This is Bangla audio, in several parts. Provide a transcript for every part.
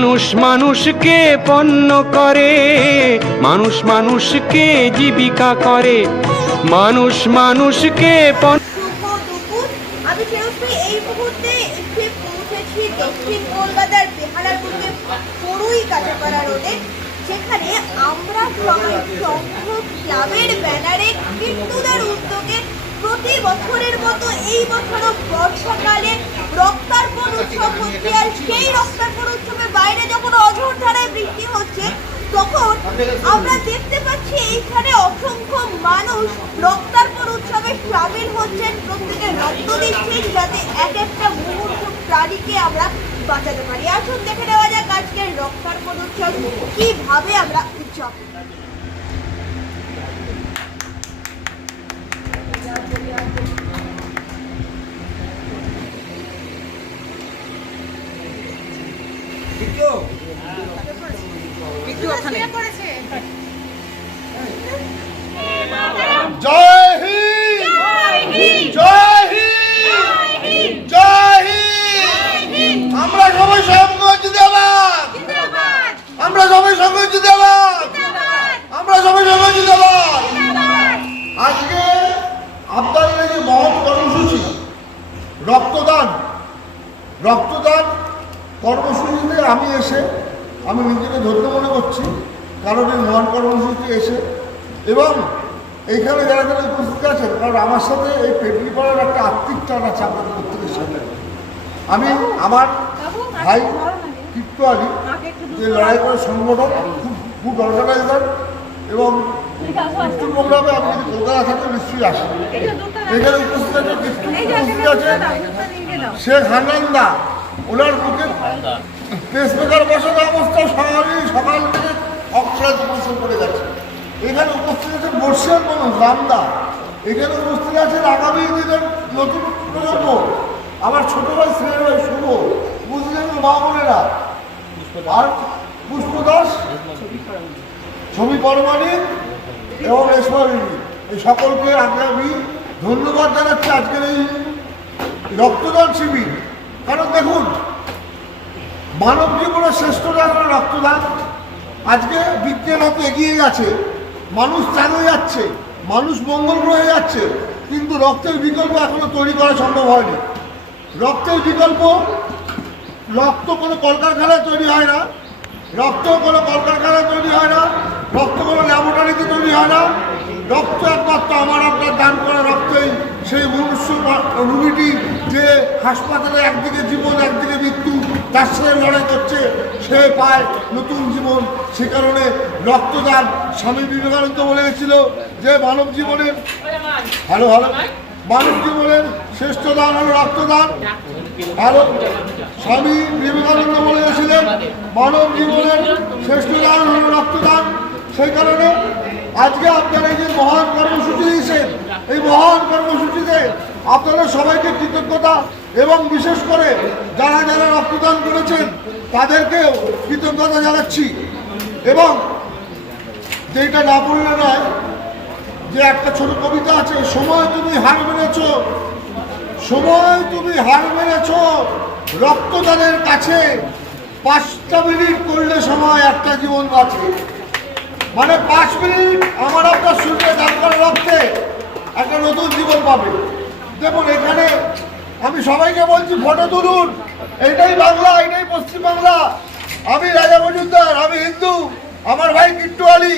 মানুষ মানুষকে পণ্য করে, মানুষ মানুষকে জীবিকা করে, মানুষ মানুষকে প্রতি বছরের মতো এই বছরও বর্ষাকালে রক্তার্পণ উৎসব হচ্ছে আর সেই রক্তার্পণ উৎসবে বাইরে যখন অঝোর ধারায় বৃষ্টি হচ্ছে, তখন আমরা দেখতে পাচ্ছি এইখানে অসংখ্য মানুষ রক্তার্পণ উৎসবে সামিল হচ্ছেন, প্রত্যেকে রক্ত দিচ্ছেন যাতে এক একটা মুহূর্ত প্রাণীকে আমরা বাঁচাতে পারি। আসুন, দেখে নেওয়া যাক আজকের রক্তার্পণ উৎসব কীভাবে আমরা উদযাপন করি। জয় হিন্দ! জয় হিন্দ! জয় হিন্দ! আমরা সবাই সংগত জিন্দাবাদ! আমরা সবাই সংগত জিন্দাবাদ! আমরা সবাই সংগত জিন্দাবাদ! আজকে আপনাদের যে মহৎ কর্মসূচি রক্তদান রক্তদান কর্মসূচিতে আমি এসে আমি নিজেকে ধন্য মনে করছি কারণ এই মহান কর্মসূচিতে এসে এবং এইখানে যারা যারা উপস্থিত আছেন কারণ আমার সাথে এই পেটলি পাড়ার একটা আত্মিক টান আছে আপনাদের প্রত্যেকের সাথে আমি আমার ভাই কিট্টু আলী যে লড়াই করে সংগঠন খুব গুড অর্গানাইজার এবং পশ্চিমবঙ্গে আমি যদি কলকাতা থাকতে নিশ্চয়ই আসি। এখানে উপস্থিত আছে কিছু উপস্থিত আছে শেখ হান্নান্দা ওনার মুখে পেসমেকার বসানো অবস্থা সকালই সকাল থেকে অক্ষরাজ পরিশ্রম করে গেছে এখানে উপস্থিত আছে বর্ষিয়ার মানুষ রামদা এখানে উপস্থিত আছেন আগামী দিনের নতুন প্রজন্ম। আমার ছোট ভাই ছেলে ভাই, শুভ। আছেন মা বোনেরা? আর পুষ্প দাস? ছবি পরমাণিক এবং রেশমারিনী এই সকলকে আমি ধন্যবাদ জানাচ্ছি আজকের এই রক্তদান শিবির। কারণ দেখুন মানব জীবনের শ্রেষ্ঠ দান রক্তদান। আজকে বিজ্ঞান এত এগিয়ে গেছে, মানুষ চালু যাচ্ছে, মানুষ মঙ্গল গ্রহে যাচ্ছে, কিন্তু রক্তের বিকল্প এখনও তৈরি করা সম্ভব হয়নি। রক্তের বিকল্প, রক্ত কোনো কলকারখানায় তৈরি হয় না রক্ত কোনো কলকারখানায় তৈরি হয় না, রক্ত কোনো ল্যাবরেটরিতে তৈরি হয় না, রক্ত একমাত্র আমার আপনার দান করা রক্তই। সেই মনুষ্য রুগীটি যে হাসপাতালে একদিকে জীবন, একদিকে তার সাথে লড়াই করছে, সে পায় নতুন জীবন। সে কারণে রক্তদান স্বামী বিবেকানন্দ বলে গেছিল যে মানব জীবনের হ্যালো হ্যালো। মানব জীবনের শ্রেষ্ঠ দান হলো রক্তদান। হ্যালো, স্বামী বিবেকানন্দ বলে গেছিলেন, মানব জীবনের শ্রেষ্ঠ দান হলো রক্তদান। সেই কারণে আজকে আপনারা এই যে মহান কর্মসূচি দিয়েছেন, এই মহান কর্মসূচিতে আপনারা সবাইকে কৃতজ্ঞতা এবং বিশেষ করে যারা যারা রক্তদান করেছেন, তাদেরকেও কৃতজ্ঞতা জানাচ্ছি। এবং যেটা না বললে নয়, যে একটা ছোট কবিতা আছে, সময় তুমি হার মেনেছ, সময় তুমি হার মেনেছ, রক্তদানের কাছে পাঁচটা মিনিট করলে সময় একটা জীবন বাঁচে। মানে পাঁচ মিনিট আমার আপনার শরীরে দান করে রক্তে একটা নতুন জীবন পাবে। দেখুন, এখানে আমি সবাইকে বলছি ফটো তুলুন। এটাই বাংলা এটাই পশ্চিম বাংলা। আমি রাজা মজুমদার, আমি হিন্দু, আমার ভাই কিট্টু আলী।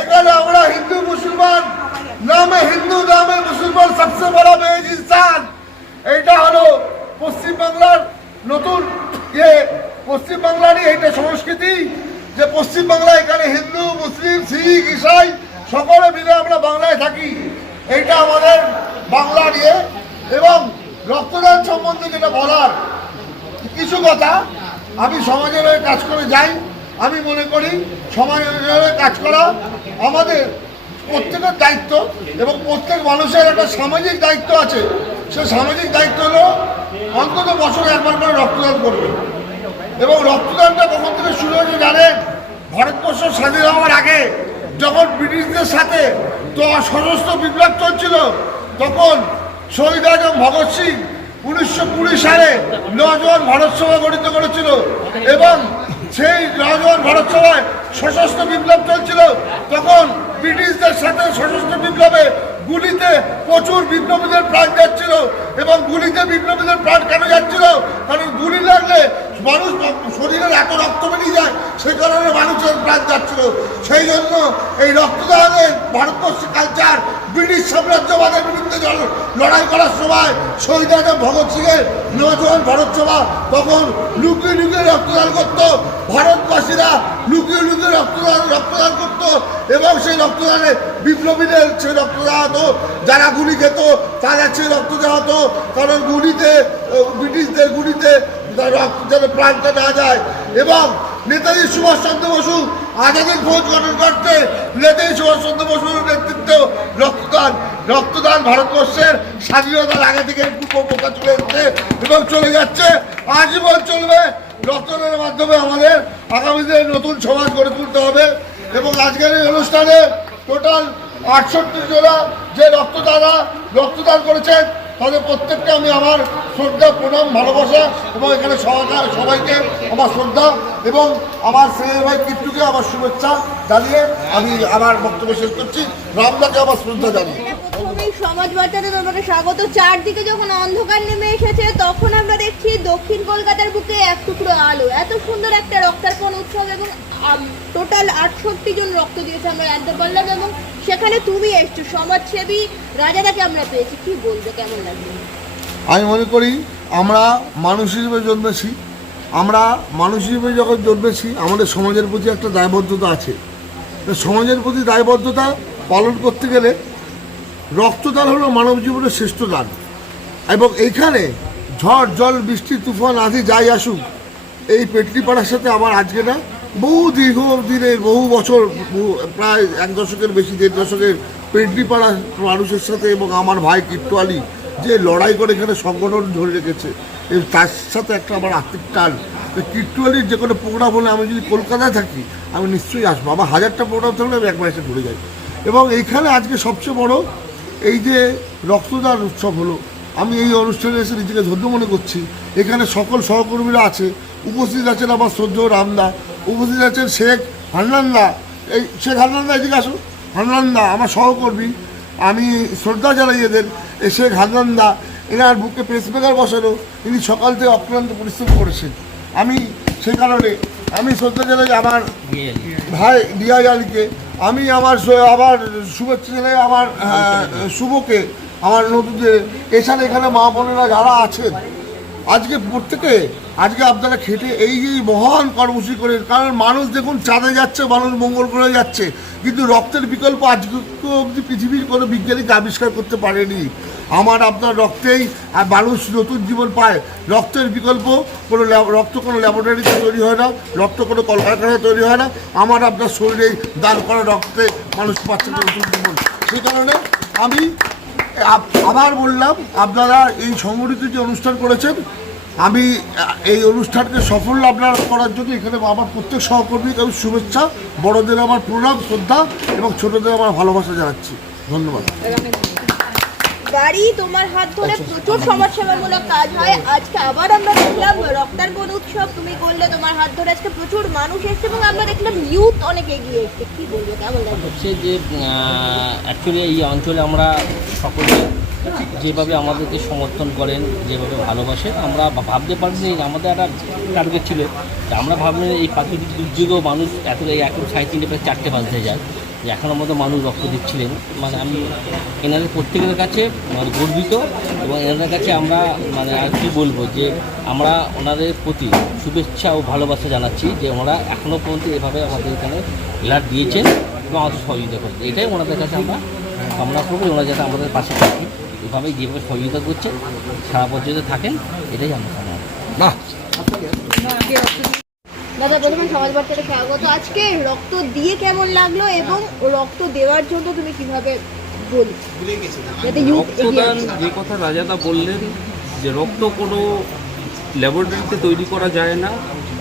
এখানে আমরা হিন্দু, মুসলমান, নামে হিন্দু, নামে মুসলমান, সবচেয়ে বড় বেজ ইনসান। এইটা হলো পশ্চিমবাংলার নতুন যে পশ্চিমবাংলারই এইটা সংস্কৃতি, যে পশ্চিমবাংলা এখানে হিন্দু, মুসলিম, শিখ, ইসাই, সকলে মিলে আমরা বাংলায় থাকি। এইটা আমাদের বাংলা নিয়ে। এবং রক্তদান সম্বন্ধে যেটা বলার, কিছু কথা আমি সমাজের হয়ে কাজ করে যাই, আমি মনে করি সমাজের হয়ে কাজ করা আমাদের প্রত্যেকের দায়িত্ব এবং প্রত্যেক মানুষের একটা সামাজিক দায়িত্ব আছে। সে সামাজিক দায়িত্ব হলো অন্তত বছরে একবার করে রক্তদান করবে। এবং রক্তদানটা কখন থেকে শুরু হয়েছে জানেন? ভারতবর্ষ স্বাধীন হওয়ার আগে যখন ব্রিটিশদের সাথে তো সশস্ত্র বিপ্লব চলছিল, তখন শহীদ আজম ভগৎ সিং উনিশশো কুড়ি সালে নজওয়ান ভারত সভা গঠিত করেছিল এবং সেই নজওয়ান ভারত সভায় সশস্ত্র বিপ্লব চলছিল। তখন ব্রিটিশদের সাথে সশস্ত্র বিপ্লবে গুলিতে প্রচুর বিপ্লবীদের প্রাণ যাচ্ছিল এবং গুলিতে বিপ্লবীদের প্রাণ কেন যাচ্ছিল? কারণ গুলি লাগলে মানুষ শরীরের এত রক্ত বেরিয়ে যায়, সেই কারণে মানুষের প্রাণ যাচ্ছিল। সেই জন্য এই রক্তদানের ভারতবর্ষের কালচার ব্রিটিশ সাম্রাজ্যবাদের বিরুদ্ধে লড়- লড়াই করার সময় শহীদ ভগৎ সিংয়ের নজওয়ান ভারত সভা, তখন লুকিয়ে লুকিয়ে রক্তদান করত। ভারতবাসীরা লুকিয়ে লুকিয়ে রক্তদান রক্তদান করত এবং সেই রক্তদানে বিপ্লবীদের সেই রক্ত দেওয়া হতো। যারা গুলি খেত, তাদের সেই রক্ত দেওয়া হতো। কারণ গুলিতে ব্রিটিশদের গুলিতে রক্ত যেন প্রাণটা না যায়। এবং নেতাজি সুভাষচন্দ্র বসু আজাদের ভোজ গঠন করতে, নেতাজি সুভাষচন্দ্র বসুর নেতৃত্বে রক্তদান ভারতবর্ষের স্বাধীনতার আগে থেকে উপভোক্তা চলে এসছে এবং চলে যাচ্ছে। আজীবন চলবে রক্তদানের মাধ্যমে আমাদের আগামী দিনে নতুন সমাজ গড়ে তুলতে হবে এবং আজকের এই অনুষ্ঠানে টোটাল আটষট্টি জনা যে রক্তদাতা রক্তদান করেছেন, তাদের প্রত্যেককে আমি আমার শ্রদ্ধা, প্রণাম, ভালোবাসা এবং এখানে সহকার সবাইকে আমার শ্রদ্ধা এবং আমার শ্রেয় ভাই কিট্টুকে আমার শুভেচ্ছা জানিয়ে আমি আমার বক্তব্য শেষ করছি। রামদাকে আমার শ্রদ্ধা জানিয়ে। সমাজ বার্তাতে তোমাকে স্বাগত। চারদিকে যখন অন্ধকার নেমে এসেছে, তখন আমরা দেখছি দক্ষিণ কলকাতার বুকে এক টুকরো আলো। এত সুন্দর একটা রক্তার্পণ উৎসব এবং টোটাল আটষট্টি জন রক্ত দিয়েছে আমরা জানতে পারলাম এবং সেখানে তুমি এসছো। সমাজসেবী রাজাদাকে আমরা পেয়েছি। কি বলবে? কেমন লাগবে? আমি মনে করি আমরা মানুষ হিসেবে জন্মেছি। আমরা মানুষ হিসেবে যখন জন্মেছি, আমাদের সমাজের প্রতি একটা দায়বদ্ধতা আছে। সমাজের প্রতি দায়বদ্ধতা পালন করতে গেলে রক্তদান হলো মানব জীবনের শ্রেষ্ঠ দান। এবং এইখানে ঝড়, জল, বৃষ্টি, তুফান আদি যাই আসুক, এই পেটলি পাড়ার সাথে আমার আজকে না বহু দীর্ঘ দিনের বহু বছর প্রায় এক দশকের বেশি, দেড় দশকের পেটলি পাড়া মানুষের সাথে এবং আমার ভাই কিট্টু আলী যে লড়াই করে এখানে সংগঠন ধরে রেখেছে তার সাথে একটা আমার আর্থিক টান। কিট্টু আলীর যে কোনো প্রোগ্রাম হলে আমি যদি কলকাতায় থাকি, আমি নিশ্চয়ই আসব। আমার হাজারটা প্রোগ্রাম থাকলে আমি একবার এসে ঘুরে যাই। এবং এইখানে আজকে সবচেয়ে বড় এই যে রক্তদান উৎসব হলো, আমি এই অনুষ্ঠানে এসে নিজেকে ধন্য মনে করছি। এখানে সকল সহকর্মীরা আছে, উপস্থিত আছেন আমার শ্রদ্ধ রামদা উপস্থিত আছেন শেখ হান্নান্দা এই শেখ হান্নান্দা এদিকে আসুন। হান্নান্দা আমার সহকর্মী। আমি শ্রদ্ধা জানাই এদের। এই শেখ হান্নান্দা এনার বুকে পেসমেকার বসানো ইনি সকাল থেকে অক্লান্ত পরিশ্রম করেছেন। আমি সে কারণে, আমি শ্রদ্ধা জানাই আমার ভাই ডিয়াই আলীকে। আমি আমার আবার শুভেচ্ছা জানাই আমার শুভকে, আমার নদীতে এছাড়া এখানে মা বোনেরা যারা আছেন, আজকে প্রত্যেকে, আজকে আপনারা খেটে এই যে মহান কর্মসূচি করেন, কারণ মানুষ দেখুন চাঁদে যাচ্ছে, মানুষ মঙ্গল করে যাচ্ছে, কিন্তু রক্তের বিকল্প আজকে অবধি পৃথিবীর কোনো বিজ্ঞানীকে আবিষ্কার করতে পারেনি। আমার আপনার রক্তেই মানুষ নতুন জীবন পায়। রক্তের বিকল্প কোনো রক্ত কোনো ল্যাবরেটরিতে তৈরি হয় না, রক্ত কোনো কলকারখানায় তৈরি হয় না। আমার আপনার শরীরেই দান করা রক্তে মানুষ পাচ্ছে নতুন জীবন। সেই কারণে আমি আবার বললাম, আপনারা এই সংগঠিত যে অনুষ্ঠান করেছেন, আমি এই অনুষ্ঠানকে সফল আপনার করার জন্য এখানে আমার প্রত্যেক সহকর্মীকে আমি শুভেচ্ছা, বড়দের আমার প্রণাম, শ্রদ্ধা এবং ছোটদের আমার ভালোবাসা জানাচ্ছি। ধন্যবাদ। বাড়ি তোমার হাত ধরে প্রচুর সমাজসেবামূলক কাজ হয়। আজকে আবার আমরা দেখলাম রক্তার্পণ উৎসব। তুমি করলে তোমার হাত ধরে আজকে প্রচুর মানুষ এসছে এবং আমরা দেখলাম ইউথ অনেক এগিয়ে এসছে। কি বলব কেমন হচ্ছে যে অ্যাকচুয়ালি এই অঞ্চলে আমরা সকলে যেভাবে আমাদেরকে সমর্থন করেন যেভাবে ভালোবাসেন আমরা ভাবতে পারিনি আমাদের একটা টার্গেট ছিল। আমরা ভাবলেন এই প্রাকৃতিক দুর্যোগেও মানুষ এত এই এখন সাড়ে তিনটে প্রায় চারটে বাজতে যায়। যে এখনও মতো মানুষ রক্ত দিচ্ছিলেন। মানে আমি এনাদের প্রত্যেকের কাছে মানে গর্বিত এবং এনাদের কাছে আমরা মানে আর কি বলব যে আমরা ওনাদের প্রতি শুভেচ্ছা ও ভালোবাসা জানাচ্ছি যে ওনারা এখনও পর্যন্ত এভাবে আমাদের এখানে ব্লাড দিয়েছেন এবং আমাদের সহযোগিতা করছে এটাই ওনাদের কাছে আমরা কামনা করব ওনারা যাতে আমাদের পাশে থাকি এভাবে যেভাবে সহযোগিতা করছে সারা পর্যন্ত থাকেন এটাই আমরা কামনা। দাদা প্রথমে সমাজ বার্তাটা স্বাগত। আজকে রক্ত দিয়ে কেমন লাগল এবং রক্ত দেওয়ার জন্য তুমি কীভাবে বলি? রক্তদান যে কথা রাজাদা বললেন যে রক্ত কোনো ল্যাবরেটরিতে তৈরি করা যায় না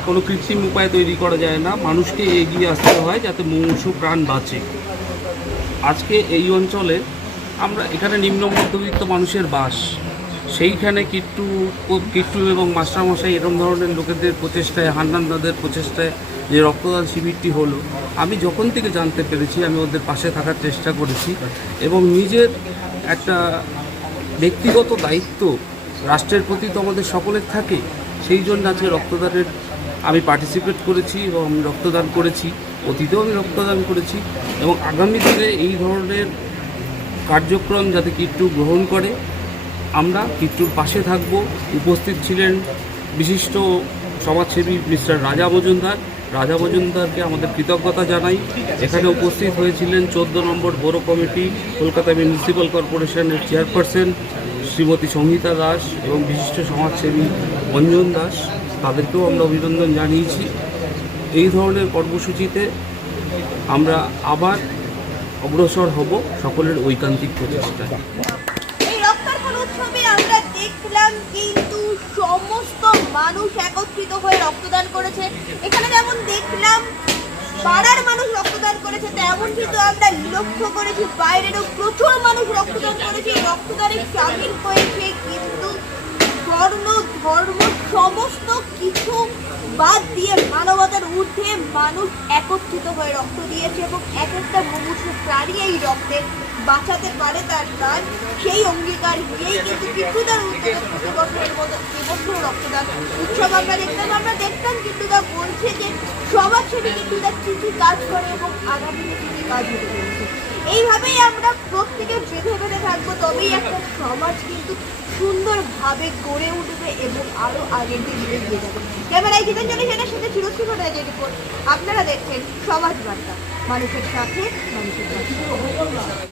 কোনো কৃত্রিম উপায়ে তৈরি করা যায় না মানুষকে এগিয়ে আসতে হয় যাতে মুমূর্ষু প্রাণ বাঁচে। আজকে এই অঞ্চলে আমরা এখানে নিম্ন মধ্যবিত্ত মানুষের বাস। সেইখানে কিট্টু কিট্টু এবং মাস্টারমশাই এরকম ধরনের লোকেদের প্রচেষ্টায় হান্নান হান্নানদাদের প্রচেষ্টায় যে রক্তদান শিবিরটি হলো, আমি যখন থেকে জানতে পেরেছি, আমি ওদের পাশে থাকার চেষ্টা করেছি এবং নিজের একটা ব্যক্তিগত দায়িত্ব রাষ্ট্রের প্রতি তো আমাদের সকলের থাকে, সেই জন্য আজকে রক্তদানের আমি পার্টিসিপেট করেছি এবং আমি রক্তদান করেছি, অতীতেও আমি রক্তদান করেছি এবং আগামী দিনে এই ধরনের কার্যক্রম যাতে কিট্টু গ্রহণ করে আমরা কিট্টুর পাশে থাকব। উপস্থিত ছিলেন বিশিষ্ট সমাজসেবী মিস্টার রাজা মজুমদার। রাজা মজুমদারকে আমাদের কৃতজ্ঞতা জানাই। এখানে উপস্থিত হয়েছিলেন চোদ্দ নম্বর বড় কমিটি, কলকাতা মিউনিসিপ্যাল কর্পোরেশনের চেয়ারপারসন শ্রীমতী সংহিতা দাস এবং বিশিষ্ট সমাজসেবী অঞ্জন দাস। তাদেরকেও আমরা অভিনন্দন জানিয়েছি। এই ধরনের কর্মসূচিতে আমরা আবার অগ্রসর হব সকলের ঐকান্তিক প্রচেষ্টায়। উৎসবে আমরা দেখলাম কিন্তু সমস্ত মানুষ একত্রিত হয়ে রক্তদান করেছে। এখানে যেমন দেখলাম, পাড়ার মানুষ রক্তদান করেছে, তেমন কিন্তু আমরা লক্ষ্য করেছি বাইরেরও প্রচুর মানুষ রক্তদান করেছে। রক্তদানে সামিল হয়েছে কিন্তু বর্ণ ধর্ম সমস্ত কিছু বাদ দিয়ে মানবতার ঊর্ধ্বে মানুষ একত্রিত হয়ে রক্ত দিয়েছে এবং এক একটা মুমূর্ষু প্রাণী এই রক্তে বাঁচাতে পারে তার প্রাণ, সেই অঙ্গীকার নিয়েই কিন্তু কিছুদার উদ্যোগে প্রতি বছরের মতো এবছর রক্তদান উৎসব আমরা দেখতাম আমরা দেখতাম কিছুদা বলছে যে সমাজসেবী কিছুদা কি কি কাজ করে এবং আগামী দিনে কি কি কাজ হতে চলেছে। এইভাবেই আমরা প্রত্যেকে বেঁধে বেঁধে থাকব, তবেই একটা সমাজ কিন্তু সুন্দরভাবে গড়ে উঠবে এবং আরও আগের দিকে এগিয়ে যাবে। ক্যামেরায় জানি সেটার সাথে চিরশ্রী ঘটনা যে রিপোর্ট আপনারা দেখছেন সমাজ বার্তা। মানুষের সাথে, মানুষের পাশে।